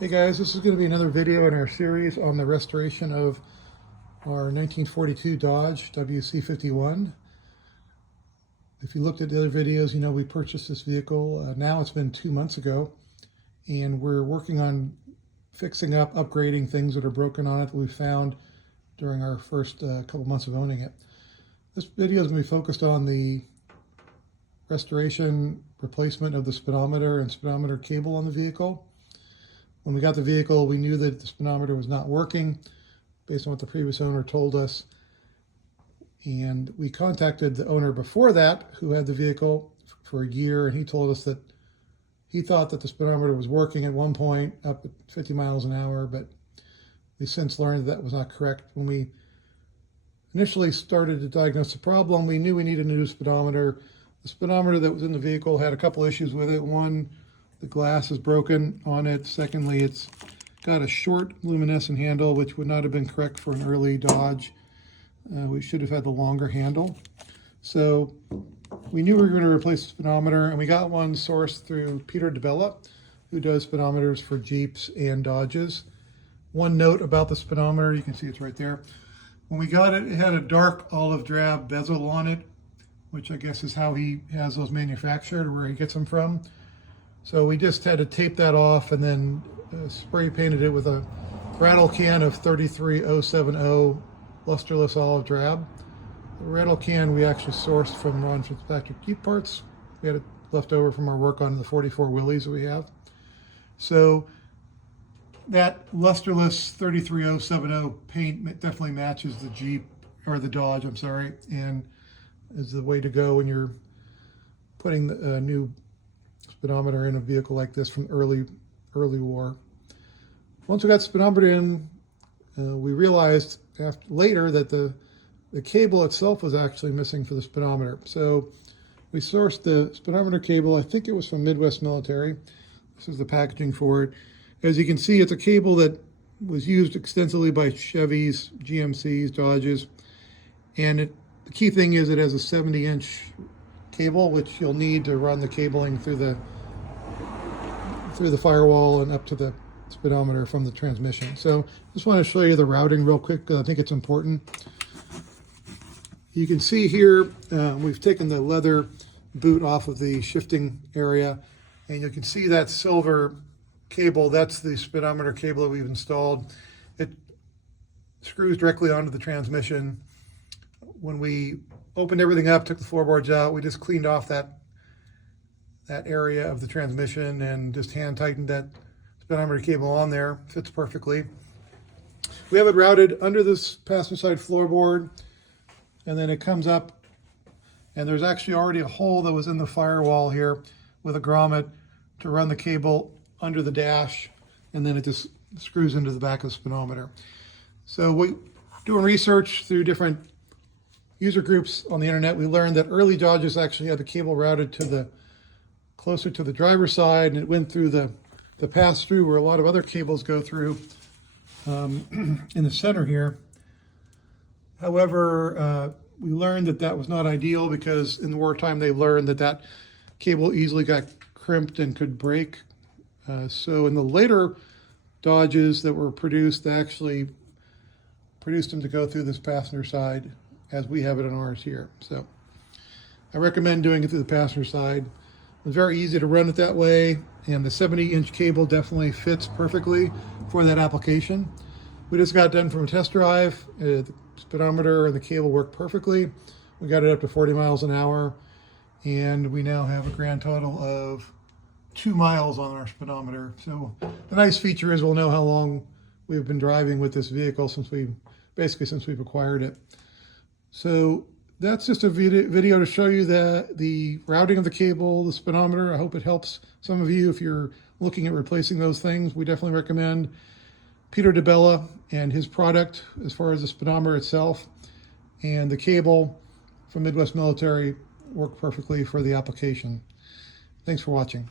Hey guys, this is going to be another video in our series on the restoration of our 1942 Dodge WC-51. If you looked at the other videos, you know we purchased this vehicle. Now it's been 2 months ago, and we're working on fixing up, upgrading things that are broken on it that we found during our first couple months of owning it. This video is going to be focused on the restoration, replacement of the speedometer and speedometer cable on the vehicle. When we got the vehicle, we knew that the speedometer was not working based on what the previous owner told us. And we contacted the owner before that who had the vehicle for a year, and he told us that he thought that the speedometer was working at one point up at 50 miles an hour, but we since learned that was not correct. When we initially started to diagnose the problem, we knew we needed a new speedometer. The speedometer that was in the vehicle had a couple issues with it. One, the glass is broken on it. Secondly, it's got a short luminescent handle, which would not have been correct for an early Dodge. We should have had the longer handle. So we knew we were going to replace the speedometer, and we got one sourced through Peter DeBella, who does speedometers for Jeeps and Dodges. One note about the speedometer, you can see it's right there. When we got it, it had a dark olive drab bezel on it, which I guess is how he has those manufactured, or where he gets them from. So we just had to tape that off and then spray painted it with a rattle can of 33070 lusterless olive drab. The rattle can we actually sourced from Ron Fitzpatrick Jeep Parts. We had it left over from our work on the 44 Willys that we have. So that lusterless 33070 paint definitely matches the Jeep, or the Dodge, I'm sorry, and is the way to go when you're putting a new speedometer in a vehicle like this from early war. Once we got the speedometer in, we realized later that the cable itself was actually missing for the speedometer. So we sourced the speedometer cable. I think it was from Midwest Military. This is the packaging for it. As you can see, it's a cable that was used extensively by Chevys, GMCs, Dodges, and the key thing is it has a 70-inch cable, which you'll need to run the cabling through the firewall and up to the speedometer from the transmission. So just want to show you the routing real quick because I think it's important. You can see here we've taken the leather boot off of the shifting area, and you can see that silver cable. That's the speedometer cable that we've installed. It screws directly onto the transmission. When we opened everything up, took the floorboards out, we just cleaned off that area of the transmission and just hand tightened that speedometer cable on there. Fits perfectly. We have it routed under this passenger side floorboard, and then it comes up, and there's actually already a hole that was in the firewall here with a grommet to run the cable under the dash, and then it just screws into the back of the speedometer. So we doing research through different user groups on the internet, we learned that early Dodges actually had the cable routed to closer to the driver's side, and it went through the pass-through where a lot of other cables go through in the center here. However, we learned that was not ideal because in the wartime they learned that cable easily got crimped and could break. So in the later Dodges that were produced, they actually produced them to go through this passenger side as we have it on ours here. So I recommend doing it through the passenger side. It's very easy to run it that way, and the 70-inch cable definitely fits perfectly for that application. We just got done from a test drive. The speedometer and the cable worked perfectly. We got it up to 40 miles an hour, and we now have a grand total of 2 miles on our speedometer. So the nice feature is we'll know how long we've been driving with this vehicle since we've acquired it. So that's just a video to show you the routing of the cable, the speedometer. I hope it helps some of you if you're looking at replacing those things. We definitely recommend Peter DeBella and his product as far as the speedometer itself, and the cable from Midwest Military work perfectly for the application. Thanks for watching.